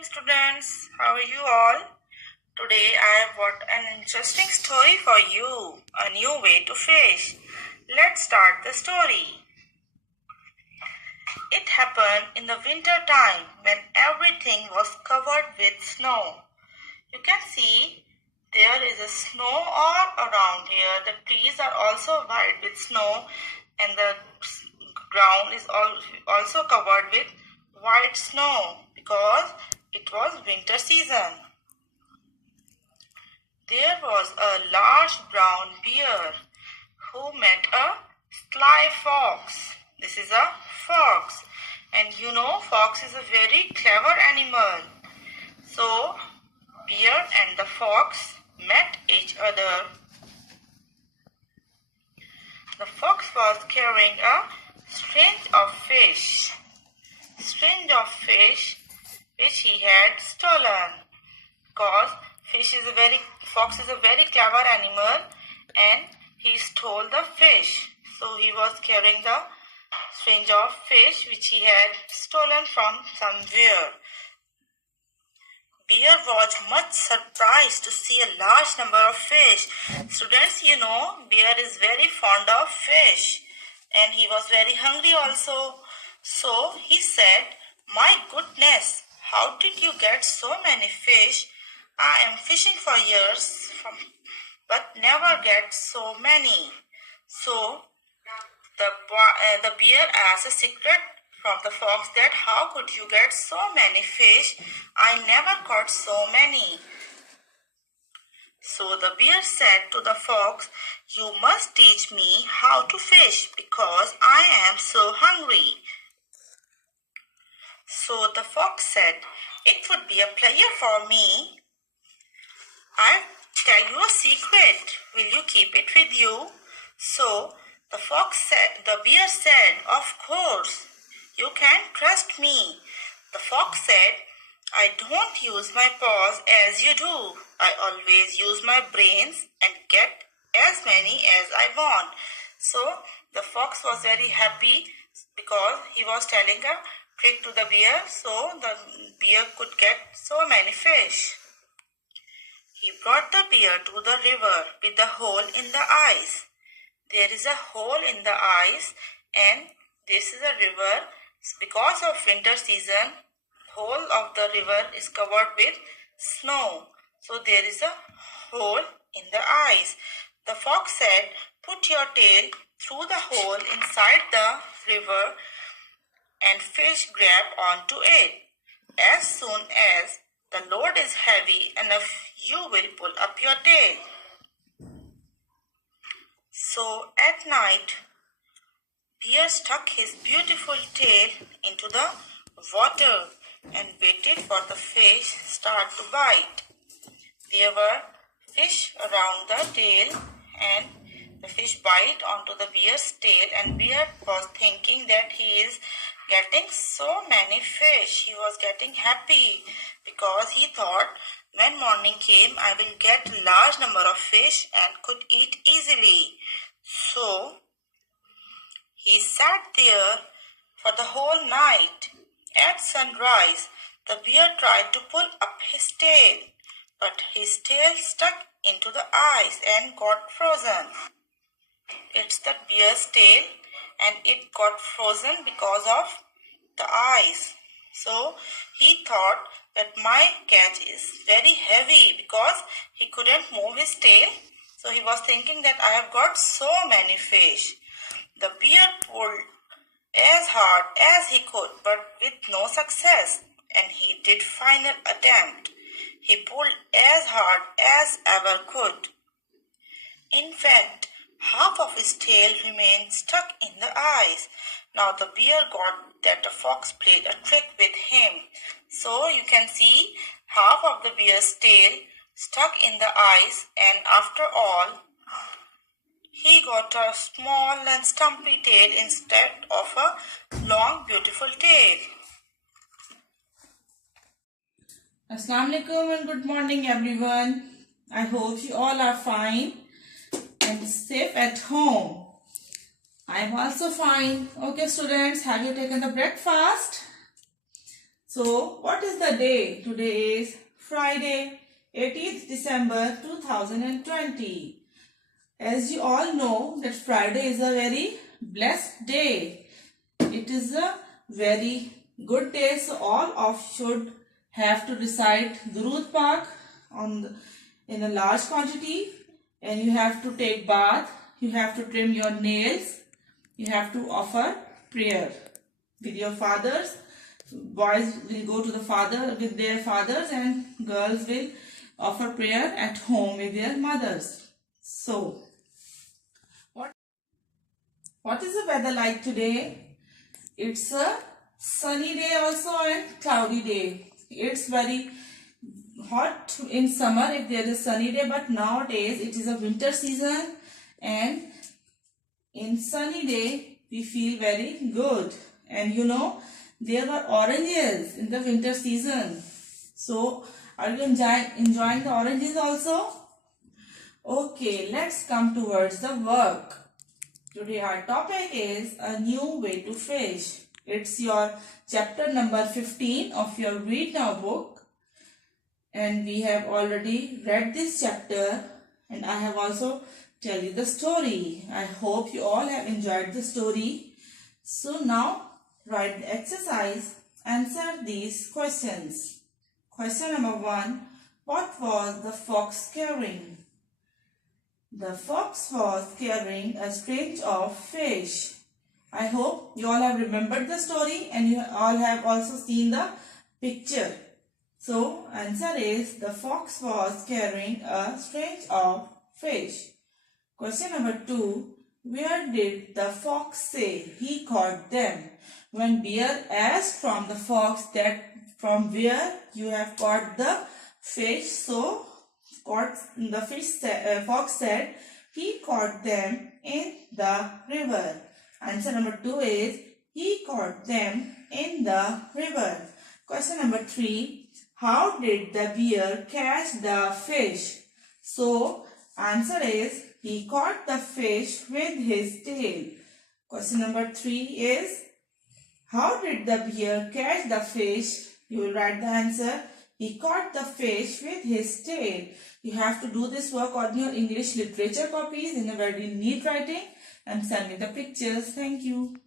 morning, students. How are you all? Today I have got an interesting story for you. A new way to fish. Let's start the story. It happened in the winter time when everything was covered with snow. You can see there is a snow all around here. The trees are also white with snow and the ground is also covered with white snow because it was winter season. There was a large brown bear who met a sly fox. This is a fox, and you know fox is a very clever animal. So bear and the fox met each other. The fox was carrying a string of fish which he had stolen, because fox is a very clever animal and he stole the fish. So he was carrying the string of fish which he had stolen from somewhere. Bear was much surprised to see a large number of fish. Students, you know, bear is very fond of fish and he was very hungry also. So he said, "My goodness, how did you get so many fish? I am fishing for years but never get so many." So the bear asked a secret from the fox that how could you get so many fish? I never caught so many. So the bear said to the fox, "You must teach me how to fish because I am so hungry." So the fox said, "It would be a pleasure for me. I'll tell you a secret. Will you keep it with you?" So the bear said, "Of course, you can trust me." The fox said, "I don't use my paws as you do. I always use my brains and get as many as I want." So the fox was very happy because he was telling a trick to the bear, so the bear could get so many fish. He brought the bear to the river with the hole in the ice. There is a hole in the ice and this is a river. Because of winter season, whole of the river is covered with snow. So there is a hole in the ice. The fox said, "Put your tail through the hole inside the river and fish grab onto it. As soon as the load is heavy enough, you will pull up your tail." So at night, bear stuck his beautiful tail into the water and waited for the fish start to bite. There were fish around the tail and the fish bite onto the bear's tail, and bear was thinking that he is getting so many fish. He was getting happy because he thought when morning came I will get a large number of fish and could eat easily. So he sat there for the whole night. At sunrise, the bear tried to pull up his tail, but his tail stuck into the ice and got frozen. It's the bear's tail and it got frozen because of the ice. So he thought that my catch is very heavy because he couldn't move his tail. So he was thinking that I have got so many fish. The bear pulled as hard as he could but with no success, and he did final attempt. He pulled as hard as ever could. In fact, half of his tail remained stuck in the ice. Now the bear got that the fox played a trick with him. So you can see half of the bear's tail stuck in the ice, and after all, he got a small and stumpy tail instead of a long beautiful tail. Assalamu alaikum and good morning everyone. I hope you all are fine and safe at home. I am also fine. Okay students, have you taken the breakfast? So, what is the day? Today is Friday, 18th December 2020. As you all know that Friday is a very blessed day. It is a very good day, so all of should have to recite Durud Pak in a large quantity, and you have to take bath, you have to trim your nails, you have to offer prayer with your fathers. Boys will go to the father with their fathers and girls will offer prayer at home with their mothers. So, what is the weather like today? It's a sunny day also and cloudy day. It's very hot in summer if there is sunny day, but nowadays it is a winter season and in sunny day we feel very good. And you know, there were oranges in the winter season. So, are you enjoying the oranges also? Okay, let's come towards the work. Today our topic is a new way to fish. It's your chapter number 15 of your Read Now book. And we have already read this chapter and I have also tell you the story. I hope you all have enjoyed the story. So now write the exercise, answer these questions. Question number 1. What was the fox carrying? The fox was carrying a string of fish. I hope you all have remembered the story and you all have also seen the picture. So, answer is the fox was carrying a string of fish. Question number 2. Where did the fox say he caught them? When bear asked from the fox that from where you have caught the fish, so fox said he caught them in the river. Answer number 2 is he caught them in the river. Question number 3. How did the bear catch the fish? So, answer is he caught the fish with his tail. Question number 3 is how did the bear catch the fish? You will write the answer. He caught the fish with his tail. You have to do this work on your English literature copies in a very neat writing and send me the pictures. Thank you.